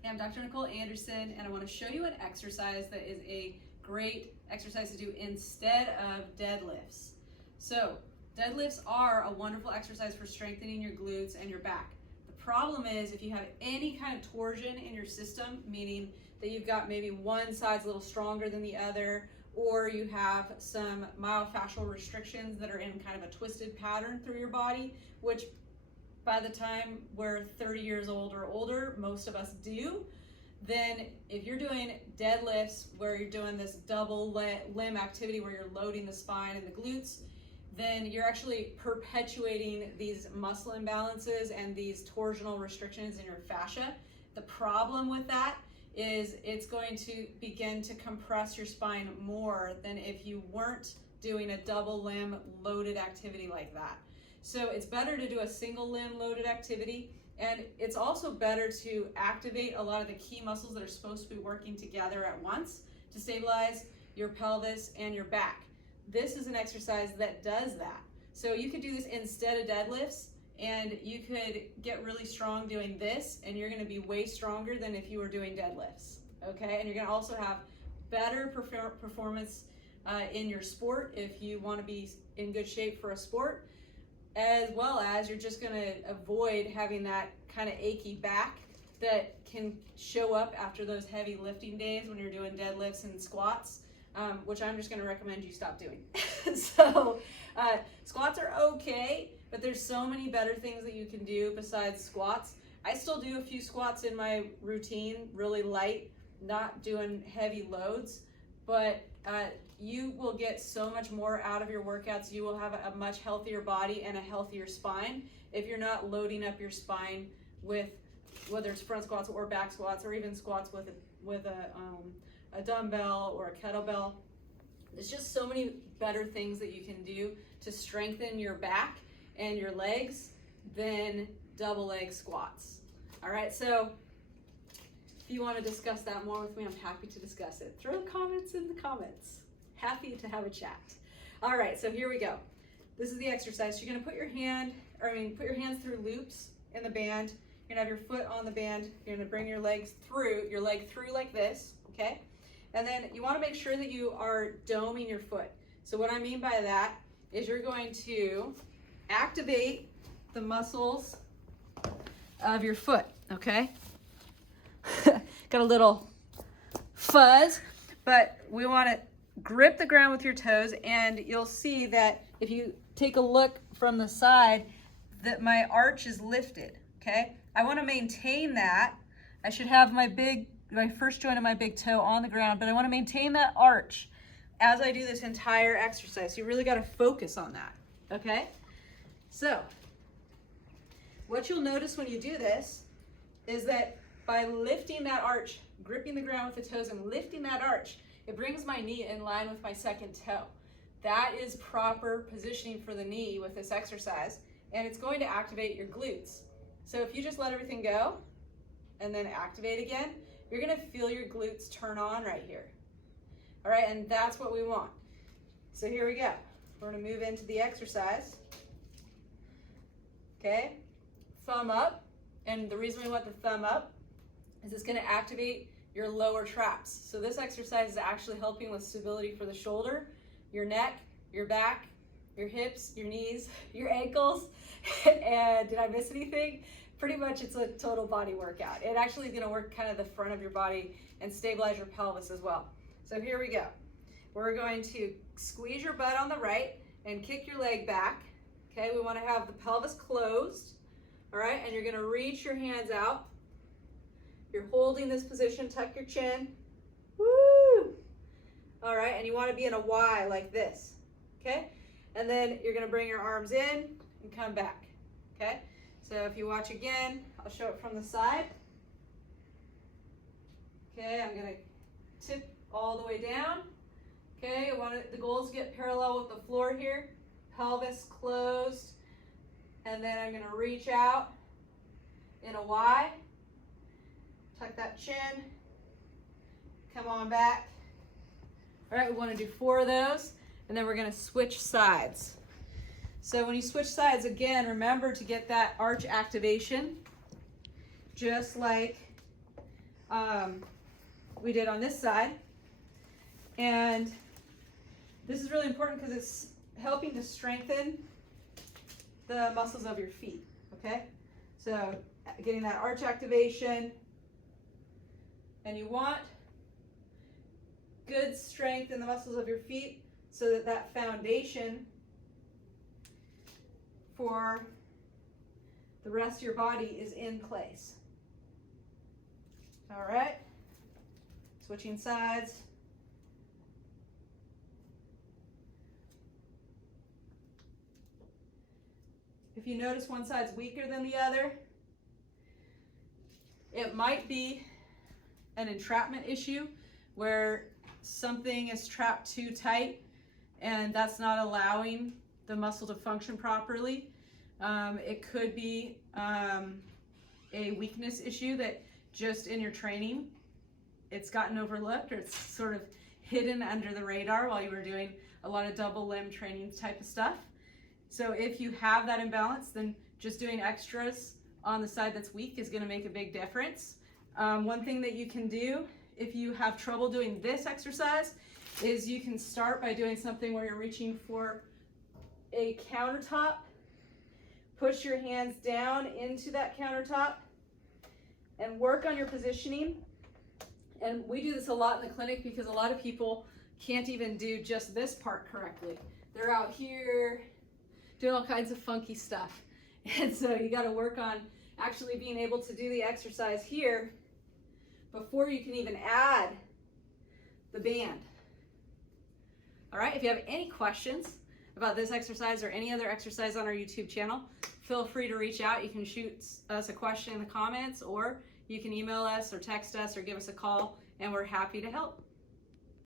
Hey, I'm Dr. Nicole Anderson, and I want to show you an exercise that is a great exercise to do instead of deadlifts. So, deadlifts are a wonderful exercise for strengthening your glutes and your back. The problem is if you have any kind of torsion in your system, meaning that you've got maybe one side's a little stronger than the other, or you have some myofascial restrictions that are in kind of a twisted pattern through your body, which by the time we're 30 years old or older, most of us do, then if you're doing deadlifts where you're doing this double limb activity where you're loading the spine and the glutes, then you're actually perpetuating these muscle imbalances and these torsional restrictions in your fascia. The problem with that is it's going to begin to compress your spine more than if you weren't doing a double limb loaded activity like that. So it's better to do a single limb loaded activity, and it's also better to activate a lot of the key muscles that are supposed to be working together at once to stabilize your pelvis and your back. This is an exercise that does that. So you could do this instead of deadlifts, and you could get really strong doing this, and you're going to be way stronger than if you were doing deadlifts. Okay, and you're going to also have better performance in your sport if you want to be in good shape for a sport, as well as you're just going to avoid having that kind of achy back that can show up after those heavy lifting days when you're doing deadlifts and squats, which I'm just going to recommend you stop doing. So squats are okay, but there's so many better things that you can do besides squats. I still do a few squats in my routine, really light, not doing heavy loads, but you will get so much more out of your workouts. You will have a much healthier body and a healthier spine if you're not loading up your spine with whether it's front squats or back squats or even squats with a dumbbell or a kettlebell. There's just so many better things that you can do to strengthen your back and your legs than double leg squats. All right, so if you want to discuss that more with me, I'm happy to discuss it. Throw comments in the comments. Happy to have a chat. All right, so here we go. This is the exercise. You're going to put your hands through loops in the band. You're going to have your foot on the band. You're going to bring your leg through like this, okay? And then you want to make sure that you are doming your foot. So what I mean by that is you're going to activate the muscles of your foot, okay? Got a little fuzz, but we want to grip the ground with your toes, and you'll see that if you take a look from the side that my arch is lifted, okay? I want to maintain that. I should have my first joint of my big toe on the ground, but I want to maintain that arch as I do this entire exercise. So you really got to focus on that, okay? So what you'll notice when you do this is that by lifting that arch, gripping the ground with the toes and lifting that arch, it brings my knee in line with my second toe. That is proper positioning for the knee with this exercise, and it's going to activate your glutes. So if you just let everything go and then activate again, you're gonna feel your glutes turn on right here. All right, and that's what we want. So here we go. We're gonna move into the exercise. Okay, thumb up, and the reason we want the thumb up is it's gonna activate your lower traps. So this exercise is actually helping with stability for the shoulder, your neck, your back, your hips, your knees, your ankles, and did I miss anything? Pretty much it's a total body workout. It actually is gonna work kind of the front of your body and stabilize your pelvis as well. So here we go. We're going to squeeze your butt on the right and kick your leg back. Okay, we wanna have the pelvis closed, all right? And you're gonna reach your hands out. You're holding this position, tuck your chin. Woo! All right, and you want to be in a Y like this, okay? And then you're going to bring your arms in and come back, okay? So if you watch again, I'll show it from the side. Okay, I'm going to tip all the way down. Okay, the goal is to get parallel with the floor here. Pelvis closed. And then I'm going to reach out in a Y. Tuck that chin, come on back. All right, we want to do 4 of those, and then we're going to switch sides. So when you switch sides, again, remember to get that arch activation, just like we did on this side. And this is really important because it's helping to strengthen the muscles of your feet, okay? So getting that arch activation, and you want good strength in the muscles of your feet so that that foundation for the rest of your body is in place. All right, switching sides. If you notice one side's weaker than the other, it might be an entrapment issue where something is trapped too tight and that's not allowing the muscle to function properly. It could be a weakness issue that just in your training it's gotten overlooked, or it's sort of hidden under the radar while you were doing a lot of double limb training type of stuff. So if you have that imbalance, then just doing extras on the side that's weak is going to make a big difference. One thing that you can do if you have trouble doing this exercise is you can start by doing something where you're reaching for a countertop. Push your hands down into that countertop and work on your positioning. And we do this a lot in the clinic because a lot of people can't even do just this part correctly. They're out here doing all kinds of funky stuff. And so you got to work on actually being able to do the exercise here before you can even add the band. All right, if you have any questions about this exercise or any other exercise on our YouTube channel, feel free to reach out. You can shoot us a question in the comments, or you can email us or text us or give us a call, and we're happy to help.